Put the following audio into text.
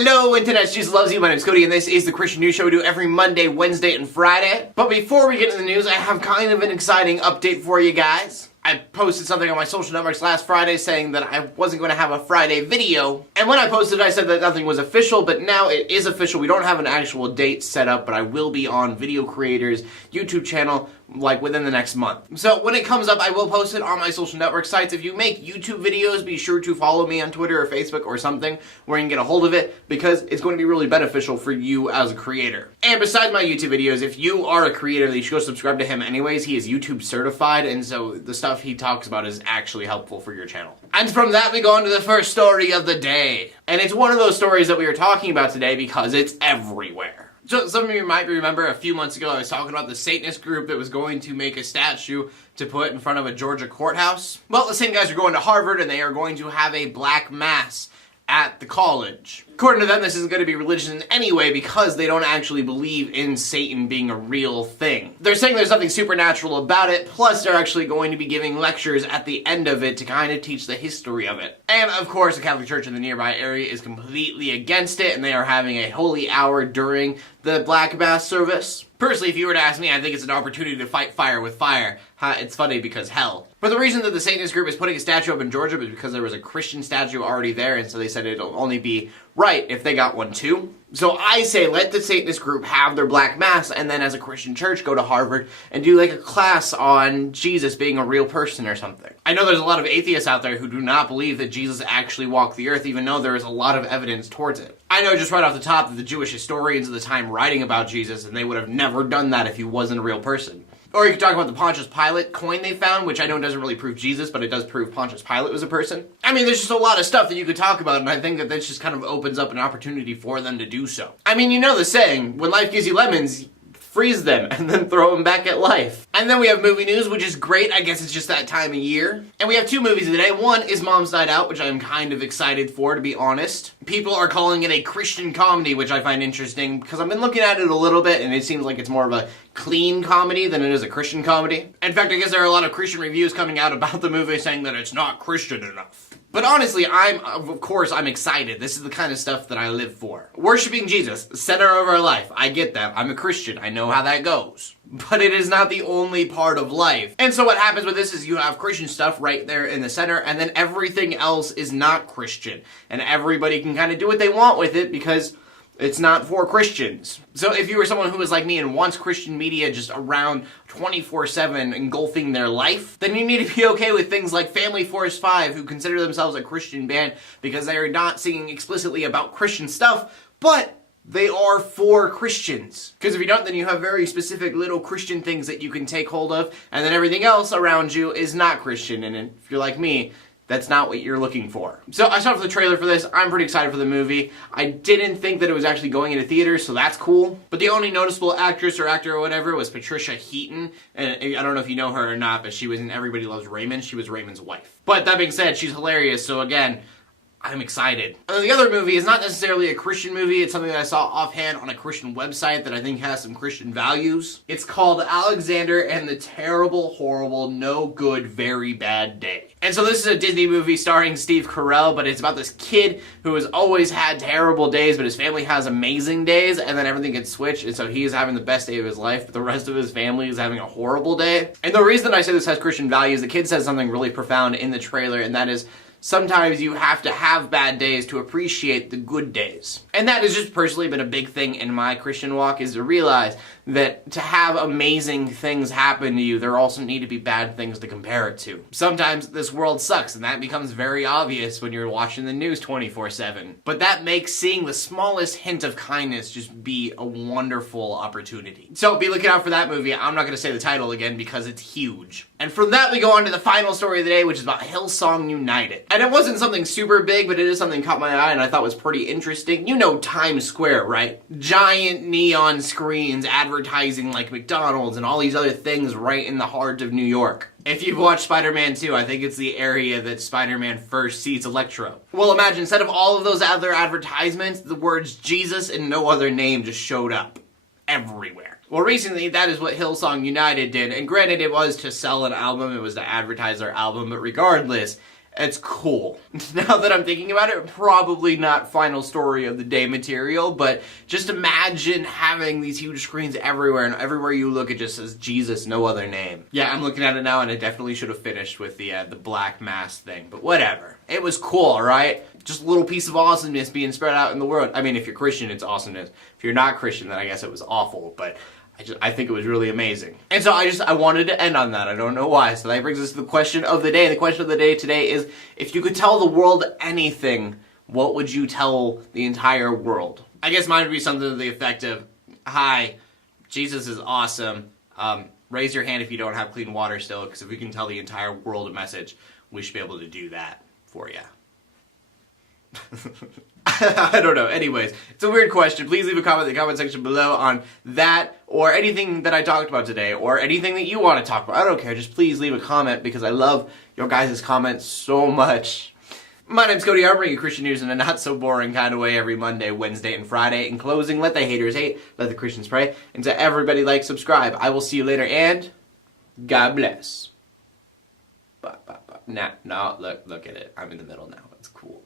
Hello, Internet, Jesus loves you. My name is Cody, and this is the Christian News Show we do every Monday, Wednesday, and Friday. But before we get into the news, I have kind of an exciting update for you guys. I posted something on my social networks last Friday saying that I wasn't going to have a Friday video. And when I posted it, I said that nothing was official, but now it is official. We don't have an actual date set up, but I will be on Video Creator's YouTube channel like within the next month. So when it comes up, I will post it on my social network sites. If you make YouTube videos, be sure to follow me on Twitter or Facebook or something where you can get a hold of it, because it's going to be really beneficial for you as a creator. And besides my YouTube videos, if you are a creator, you should go subscribe to him anyways. He is YouTube certified, and so the stuff he talks about is actually helpful for your channel. And from that, we go on to the first story of the day. And it's one of those stories that we are talking about today because it's everywhere. So some of you might remember a few months ago I was talking about the Satanist group that was going to make a statue to put in front of a Georgia courthouse. Well, the same guys are going to Harvard, and they are going to have a black mass at the college. According to them, this isn't going to be religious in any way because they don't actually believe in Satan being a real thing. They're saying there's nothing supernatural about it, plus they're actually going to be giving lectures at the end of it to kind of teach the history of it. And of course, the Catholic Church in the nearby area is completely against it, and they are having a holy hour during the Black Mass service. Personally, if you were to ask me, I think it's an opportunity to fight fire with fire. It's funny because hell. But the reason that the Satanist group is putting a statue up in Georgia was because there was a Christian statue already there, and so they said it'll only be right if they got one too. So I say let the Satanist group have their black mass, and then as a Christian church go to Harvard and do like a class on Jesus being a real person or something. I know there's a lot of atheists out there who do not believe that Jesus actually walked the earth, even though there is a lot of evidence towards it. I know just right off the top that the Jewish historians of the time writing about Jesus, and they would have never done that if he wasn't a real person. Or you could talk about the Pontius Pilate coin they found, which I know doesn't really prove Jesus, but it does prove Pontius Pilate was a person. I mean, there's just a lot of stuff that you could talk about, and I think that this just kind of opens up an opportunity for them to do so. I mean, you know the saying, when life gives you lemons, freeze them and then throw them back at life. And then we have movie news, which is great. I guess it's just that time of year. And we have two movies today. One is Mom's Night Out, which I am kind of excited for, to be honest. People are calling it a Christian comedy, which I find interesting because I've been looking at it a little bit and it seems like it's more of a clean comedy than it is a Christian comedy. In fact, I guess there are a lot of Christian reviews coming out about the movie saying that it's not Christian enough. But honestly, of course, I'm excited. This is the kind of stuff that I live for. Worshiping Jesus, center of our life. I get that. I'm a Christian. I know how that goes. But it is not the only part of life. And so what happens with this is you have Christian stuff right there in the center, and then everything else is not Christian. And everybody can kind of do what they want with it because it's not for Christians. So if you were someone who was like me and wants Christian media just around 24/7 engulfing their life, then you need to be okay with things like Family Force 5, who consider themselves a Christian band because they are not singing explicitly about Christian stuff, but they are for Christians. Because if you don't, then you have very specific little Christian things that you can take hold of, and then everything else around you is not Christian. And if you're like me, that's not what you're looking for. So I saw the trailer for this. I'm pretty excited for the movie. I didn't think that it was actually going into theaters, so that's cool. But the only noticeable actress or actor or whatever was Patricia Heaton. And I don't know if you know her or not, but she was in Everybody Loves Raymond. She was Raymond's wife. But that being said, she's hilarious, so again, I'm excited. And the other movie is not necessarily a Christian movie. It's something that I saw offhand on a Christian website that I think has some Christian values. It's called Alexander and the Terrible, Horrible, No Good, Very Bad Day. And so this is a Disney movie starring Steve Carell, but it's about this kid who has always had terrible days, but his family has amazing days, and then everything gets switched, and so he is having the best day of his life, but the rest of his family is having a horrible day. And the reason I say this has Christian values, the kid says something really profound in the trailer, and that is, sometimes you have to have bad days to appreciate the good days. And that has just personally been a big thing in my Christian walk, is to realize that to have amazing things happen to you, there also need to be bad things to compare it to. Sometimes this world sucks, and that becomes very obvious when you're watching the news 24/7. But that makes seeing the smallest hint of kindness just be a wonderful opportunity. So be looking out for that movie. I'm not going to say the title again because it's huge. And from that we go on to the final story of the day, which is about Hillsong United. And it wasn't something super big, but it is something that caught my eye and I thought was pretty interesting. You know Times Square, right? Giant neon screens advertising like McDonald's and all these other things right in the heart of New York. If you've watched Spider-Man 2, I think it's the area that Spider-Man first sees Electro. Well, imagine instead of all of those other advertisements, the words Jesus and no other name just showed up everywhere. Well, recently, that is what Hillsong United did, and granted, it was to sell an album, it was to advertise their album, but regardless, It's cool. Now that I'm thinking about it, probably not final story of the day material, but just imagine having these huge screens everywhere, and everywhere you look it just says Jesus, no other name. Yeah, I'm looking at it now, and I definitely should have finished with the black mass thing, but whatever. It was cool, right? Just a little piece of awesomeness being spread out in the world. I mean, if you're Christian, it's awesomeness. If you're not Christian, then I guess it was awful, but I think it was really amazing. And so I wanted to end on that. I don't know why. So that brings us to the question of the day. And the question of the day today is, if you could tell the world anything, what would you tell the entire world? I guess mine would be something to the effect of, hi, Jesus is awesome. Raise your hand if you don't have clean water still, because if we can tell the entire world a message, we should be able to do that for you. I don't know. Anyways, it's a weird question. Please leave a comment in the comment section below on that, or anything that I talked about today, or anything that you want to talk about. I don't care. Just please leave a comment, because I love your guys' comments so much. My name's Cody. I bring you Christian news in a not so boring kind of way every Monday, Wednesday, and Friday. In closing, let the haters hate, let the Christians pray, and to everybody, like, subscribe. I will see you later, and God bless. Nah, no, look at it. I'm in the middle now. It's cool.